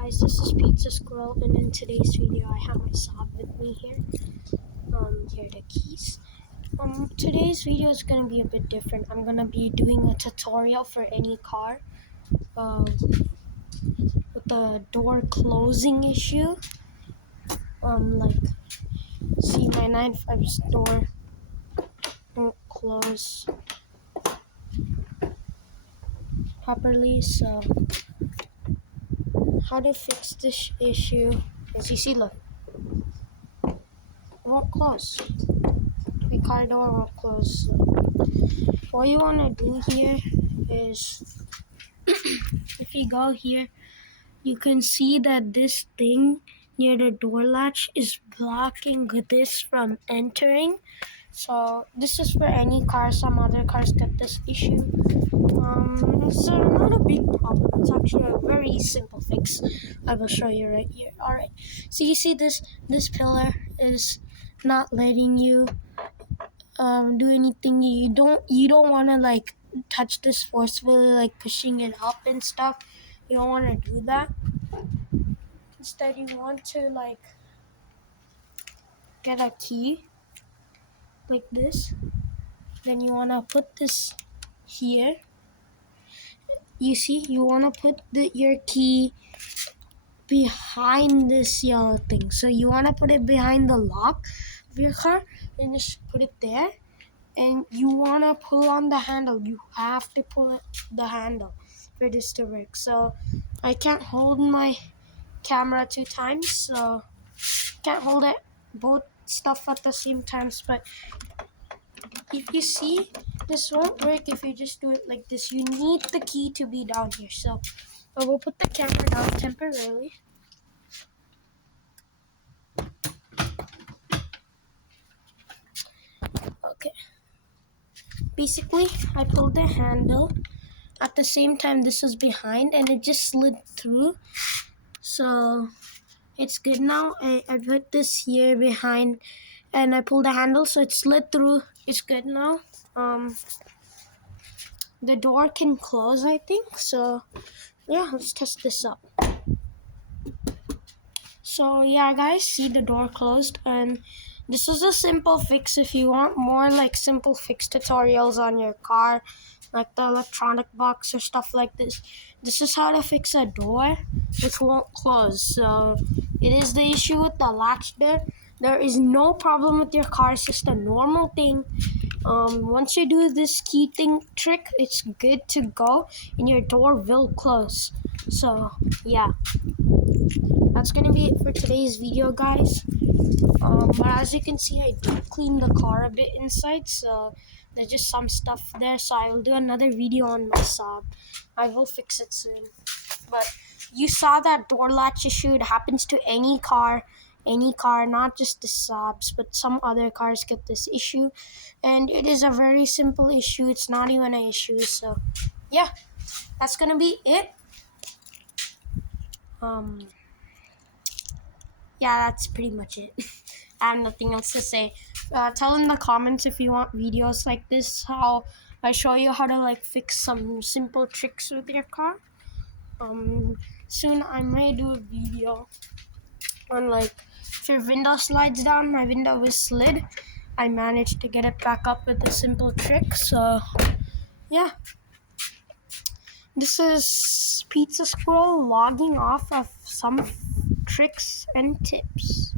guys, this is Pizza Squirrel, and in today's video I have my Saab with me here. Here are the keys. Today's video is gonna be a bit different. I'm gonna be doing a tutorial for any car with the door closing issue. Like, see, my 9.5's door won't close properly, so how to fix this issue is, you see, look, it won't close. My car door won't close. So what you want to do here is, if you go here, you can see that this thing near the door latch is blocking this from entering. So this is for any car. Some other cars get this issue. It's not a big problem. It's actually a very simple fix. I will show you right here. All right. So you see this pillar is not letting you do anything. You don't want to like touch this forcefully, like pushing it up and stuff. You don't want to do that. Instead, you want to like get a key like this. Then you want to put this here. You see, you want to put your key behind this yellow thing. So you want to put it behind the lock of your car and just put it there. And you want to pull on the handle. You have to pull the handle for this to work. So I can't hold my camera 2 times, so can't hold it both stuff at the same times. But if you see, this won't work if you just do it like this. You need the key to be down here. So I will put the camera down temporarily. Okay. Basically, I pulled the handle. At the same time, this was behind and it just slid through. So it's good now. I put this here behind and I pulled the handle, so it slid through. It's good now. The door can close, I think. So yeah, let's test this up. So yeah, guys, see, the door closed, and this is a simple fix. If you want more like simple fix tutorials on your car, like the electronic box or stuff like this, this is how to fix a door which won't close. So it is the issue with the latch there. There is no problem with your car. It's just a normal thing. Once you do this key thing trick, it's good to go and your door will close. So yeah, that's gonna be it for today's video, guys. But as you can see, I did clean the car a bit inside, so there's just some stuff there. So I will do another video on my Saab. I will fix it soon. But you saw that door latch issue. It happens to any car, not just the Saabs, but some other cars get this issue, and it is a very simple issue. It's not even an issue. So yeah, that's gonna be it. Yeah, that's pretty much it. I have nothing else to say. Tell in the comments if you want videos like this, how I show you how to like fix some simple tricks with your car. Soon I may do a video on like, if your window slides down, my window was slid. I managed to get it back up with a simple trick. So yeah, this is Pizza Squirrel logging off of some tricks and tips.